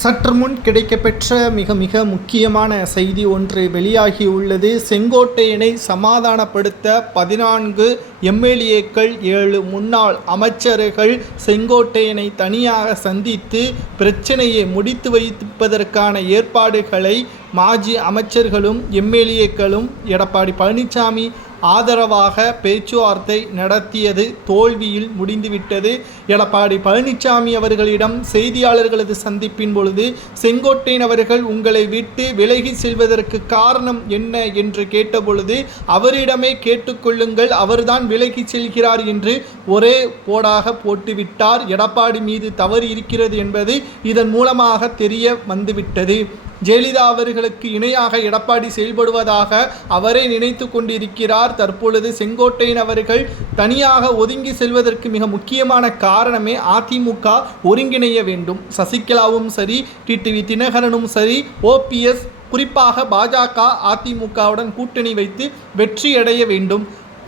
சற்று முன் கிடைக்கப்பெற்ற மிக மிக முக்கியமான செய்தி ஒன்று வெளியாகியுள்ளது. செங்கோட்டையனை சமாதானப்படுத்த பதினான்கு எம்எல்ஏக்கள் ஏழு முன்னாள் அமைச்சர்கள் செங்கோட்டையனை தனியாக சந்தித்து பிரச்சனையை முடித்து வைப்பதற்கான ஏற்பாடுகளை மாஜி அமைச்சர்களும் எம்எல்ஏக்களும் எடப்பாடி பழனிசாமி ஆதரவாக பேச்சுவார்த்தை நடத்தியது தோல்வியில் முடிந்துவிட்டது. எடப்பாடி பழனிசாமி அவர்களிடம் செய்தியாளர்களது சந்திப்பின் பொழுது செங்கோட்டையன் அவர்கள் உங்களை விட்டு விலகி செல்வதற்கு காரணம் என்ன? என்று கேட்டபொழுது அவரிடமே கேட்டுக்கொள்ளுங்கள் அவர்தான் விலகி செல்கிறார் என்று ஒரே போடாக போட்டுவிட்டார். எடப்பாடி மீது தவறு இருக்கிறது என்பது இதன் மூலமாக தெரிய வந்துவிட்டது. ஜெயலலிதா அவர்களுக்கு இணையாக எடப்பாடி செயல்படுவதாக அவரே நினைத்து கொண்டிருக்கிறார். தற்பொழுது செங்கோட்டையன் அவர்கள் தனியாக ஒதுங்கி செல்வதற்கு மிக முக்கியமான கா காரணமே அதிமுக ஒருங்கிணைய வேண்டும். சசிகலாவும் சரி டிடிவி தினகரனும் சரி ஓபிஎஸ் குறிப்பாக பாஜக அதிமுகவுடன் கூட்டணி வைத்து வெற்றியடைய வேண்டும்.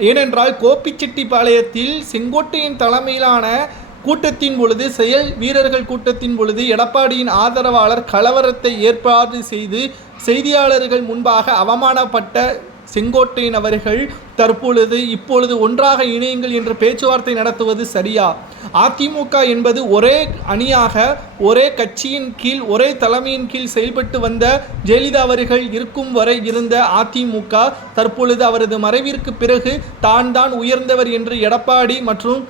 ஏனென்றால் கோபிச்செட்டிப்பாளையத்தில் செங்கோட்டையின் தலைமையிலான கூட்டத்தின் பொழுது செயல் வீரர்கள் கூட்டத்தின் பொழுது எடப்பாடியின் ஆதரவாளர் கலவரத்தை ஏற்பாடு செய்து செய்தியாளர்கள் முன்பாக அவமானப்பட்ட செங்கோட்டையின் அவர்கள் தற்பொழுது இப்பொழுது ஒன்றாக இணையுங்கள் என்று பேச்சுவார்த்தை நடத்துவது சரியா? அதிமுக என்பது ஒரே அணியாக ஒரே கட்சியின் கீழ் ஒரே தலைமையின் கீழ் செயல்பட்டு வந்த ஜெயலலிதா அவர்கள் இருக்கும் வரை இருந்த அதிமுக தற்பொழுது அவரது மறைவிற்கு பிறகு தான் தான் உயர்ந்தவர் என்று எடப்பாடி மற்றும்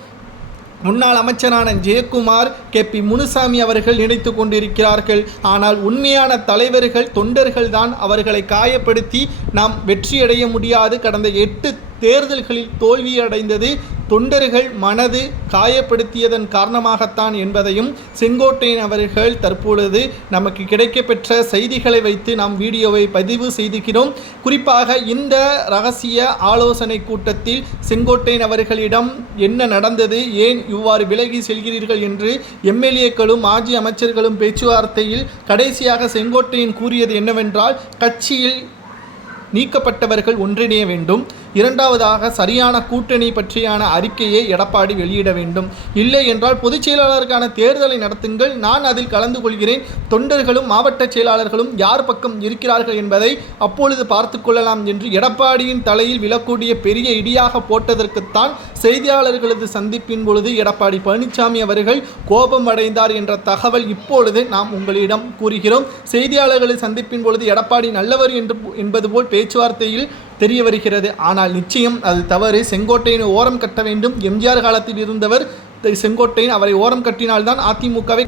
முன்னாள் அமைச்சரான ஜெயக்குமார் கே. பி. முனுசாமி அவர்கள் நினைத்து கொண்டிருக்கிறார்கள். ஆனால் உண்மையான தலைவர்கள் தொண்டர்கள் தான் அவர்களை காயப்படுத்தி நாம் வெற்றியடைய முடியாது. கடந்த எட்டு தேர்தல்களில் தோல்வியடைந்தது தொண்டர்கள் மனது காயப்படுத்தியதன் காரணமாகத்தான் என்பதையும் செங்கோட்டையன் அவர்கள் தற்பொழுது நமக்கு கிடைக்கப்பெற்ற செய்திகளை வைத்து நாம் வீடியோவை பதிவு செய்திருக்கிறோம் குறிப்பாக இந்த ரகசிய ஆலோசனை கூட்டத்தில் செங்கோட்டையன் அவர்களிடம் என்ன நடந்தது ஏன் இவ்வாறு விலகி செல்கிறீர்கள் என்று எம்எல்ஏக்களும் மாஜி அமைச்சர்களும் பேச்சுவார்த்தையில் கடைசியாக செங்கோட்டையன் கூறியது என்னவென்றால் கட்சியில் நீக்கப்பட்டவர்கள் ஒன்றிணைய வேண்டும். இரண்டாவதாக சரியான கூட்டணி பற்றியான அறிக்கையை எடப்பாடி வெளியிட வேண்டும். இல்லை என்றால் பொதுச் செயலாளருக்கான தேர்தலை நடத்துங்கள். நான் அதில் கலந்து கொள்கிறேன். தொண்டர்களும் மாவட்ட செயலாளர்களும் யார் பக்கம் இருக்கிறார்கள் என்பதை அப்பொழுது பார்த்து கொள்ளலாம் என்று எடப்பாடியின் தலையில் விழக்கூடிய பெரிய இடியாக போட்டதற்குத்தான் செய்தியாளர்களது சந்திப்பின் பொழுது எடப்பாடி பழனிசாமி அவர்கள் கோபம் அடைந்தார் என்ற தகவல் இப்பொழுது நாம் உங்களிடம் கூறுகிறோம். செய்தியாளர்களது சந்திப்பின் பொழுது எடப்பாடி நல்லவர் என்று என்பது போல் பேச்சுவார்த்தையில் தெரிய வருகிறது. ஆனால் நிச்சயம் அது தவறு. செங்கோட்டையின் ஓரம் கட்ட வேண்டும். எம்ஜிஆர் காலத்தில் இருந்தவர் செங்கோட்டையின் அவரை ஓரம் கட்டினால்தான் அதிமுகவை